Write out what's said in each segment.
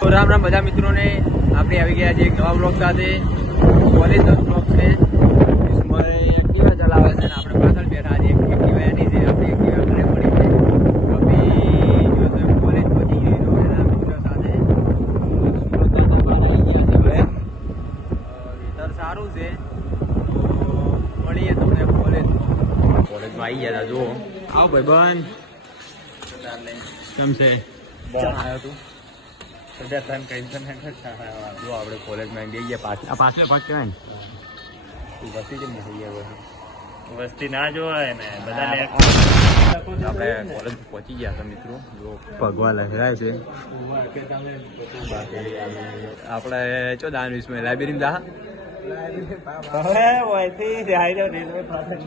તો રામ રામ બધા મિત્રોને. આપણે આવી ગયા છે એક નવા બ્લોગ સાથે. કોલેજનો બ્લોગ છે. મારે એક્ટિવા ચલાવે છે ને આપણે પાછળ બેઠા છે એક્ટિવા એની છે આપણી એક્ટિવા ઘરે પડી છે. અભી જો તમે કોલેજ પહોંચી ગઈ તો એના મિત્રો સાથે. આવી ગયા છે હવે વેધર સારું છે. તો મળીએ તમને કોલેજ કોલેજમાં આવી ગયા હતા જુઓ. આવો ભાઈ બંધ. કેમ છે? આવ્યો તું? જો આપણે કોલેજમાં ગઈ ગયા પાછળ પાછળ ભાગ કહેવાય ને? તું વસ્તી કેમ થઈ ગયા વસ્તી ના જોવાય ને બધા આપણે કોલેજ પહોંચી ગયા હતા મિત્રો. જો. ભગવા લહેરાય છે. આપણે ચો દાન વિસ્મય? લાઇબ્રેરી દા રેલવે ફાટક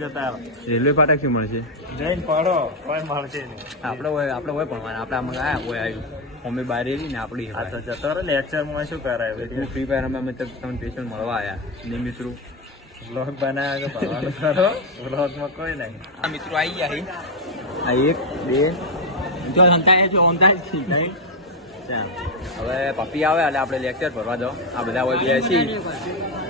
જતા રેલવે ફાટક શું મળશે? જઈને પડો કોઈ મળશે નહીં. આપણે હોય આપણે હોય ભણવાના. આપણે આમાં આયા હોય આવ્યું. અમે બહાર એવી ને આપણી આ તો જતો રહે લેક્ચરમાં શું કરાય ફ્રી ફાયર અમે અમે તમને પેશન્ટ મળવા આવ્યા ને મિત્રો? બ્લોગ બનાવ્યા કે ભણવાનું કરો? બ્લોગમાં કોઈ નહીં. આ મિત્રો આવી ગયા આ એક બે. જો સંતાય જો સંતાય છે નહીં ચાલ. હવે પપ્પી આવે એટલે આપણે લેક્ચર ભરવા દો. આ બધા હોય બેસી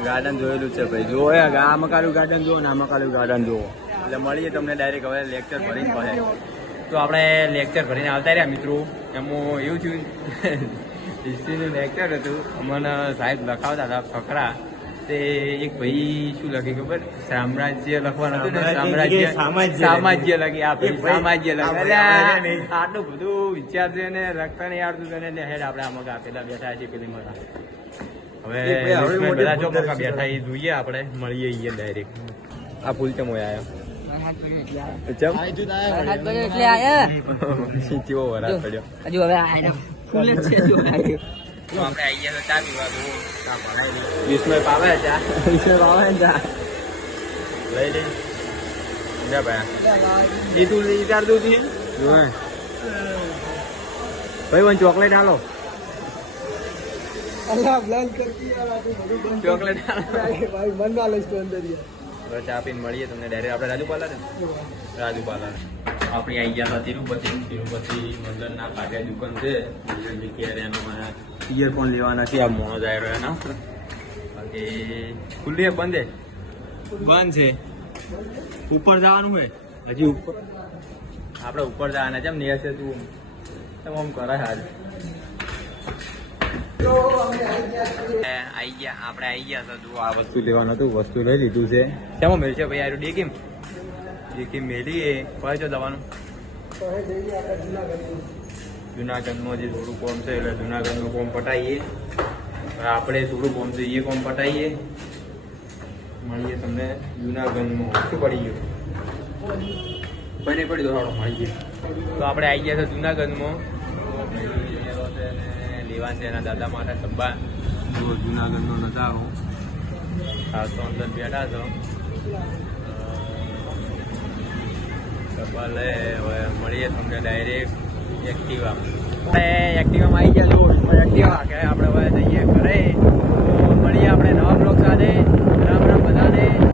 ગાર્ડન જોયેલું છે ભાઈ. જુઓ આ મકાલું ગાર્ડન જુઓ ને આ મકાલું ગાર્ડન જુઓ. એટલે મળીએ તમને ડાયરેક્ટ હવે લેક્ચર ભરીને કહે તો આપણે લેક્ચર ભરીને આવતા રહ્યા મિત્રો. એમાં એવું થયું હિસ્ટ્રીનું લેક્ચર હતું. અમને સાહેબ લખાવતા હતા ફકરા. તે એક ભાઈ શું લખે ખબર? સામ્રાજ્ય લખવાનું હતું ને? સામ્રાજ્ય, સામ્રાજ્ય લખી? આ ભાઈ સામ્રાજ્ય લખે. આટલું બધું વિચાર છે ને લખતા નહીં આવડતું તને એટલે હેડ આપણે આમાં આપેલા બેઠા છે પેલી મકા હવે બધા. બેઠા એ જોઈએ આપણે. મળીએ ડાયરેક્ટ આ ફૂલ ચમો આવ્યો હજુ હવે ફૂલ જ છે હજુ આયા. તો આપણે આવી ગયા ચા પીવા તો ચા ભણાવી વિસ્મય પાવે ચા? વિસ્મય પાવે ચા. લઈ લે. જા ભાઈ. એ તું વિચાર દઉં છું ભાઈ વન ચોકલેટ આલો. ચોકલેટ આલો. હવે ચા પીને મળીએ તમને ડાયરેક્ટ આપણે રાજુ પાર્લર રાજુ પાર્લર આપણી આવી ગયા તિરુપતિ. તિરુપતિ મંદિરના કાંઠે દુકાન છે. એનો ઇયરફોન લેવાના છે. આ મોણો જાય રહ્યો એના બાકી ખુલ્લી બંધ છે? બંધ છે. ઉપર જવાનું હોય હજી ઉપર. આપણે ઉપર જવાના છે. એમ ને છે તું. એમ આમ કરે હાલ. આઈ ગયા આપણે આઈ ગયા તો જો આ વસ્તુ લેવાનું હતું વસ્તુ લઈ લીધું છે. શેમાં મેળશે ભાઈ? આ ડેકીમ ડેકીમ મેલી એ? કહે છો દવાનું જુનાગઢમાં જે થોડું કોમ છે એટલે જુનાગઢનું કોમ પટાઈએ. આપણે થોડું કોમ છે એ કોમ પટાઈએ. મળીએ તમને જુનાગઢનું. શું પડી ગયું? કોઈ નહીં પડી હાલો મળીએ. તો આપણે આવી ગયા છે જુનાગઢમાં. લેવાન છે એના દાદા માટે ડબ્બા જુઓ જુનાગઢનો નજારો. આ તો અંદર બેઠા છો. ડબ્બા લે હવે મળીએ તમને ડાયરેક્ટ એક્ટિવા એક્ટિવામાં આવી ગયા જો એક્ટિવા કે આપણે હવે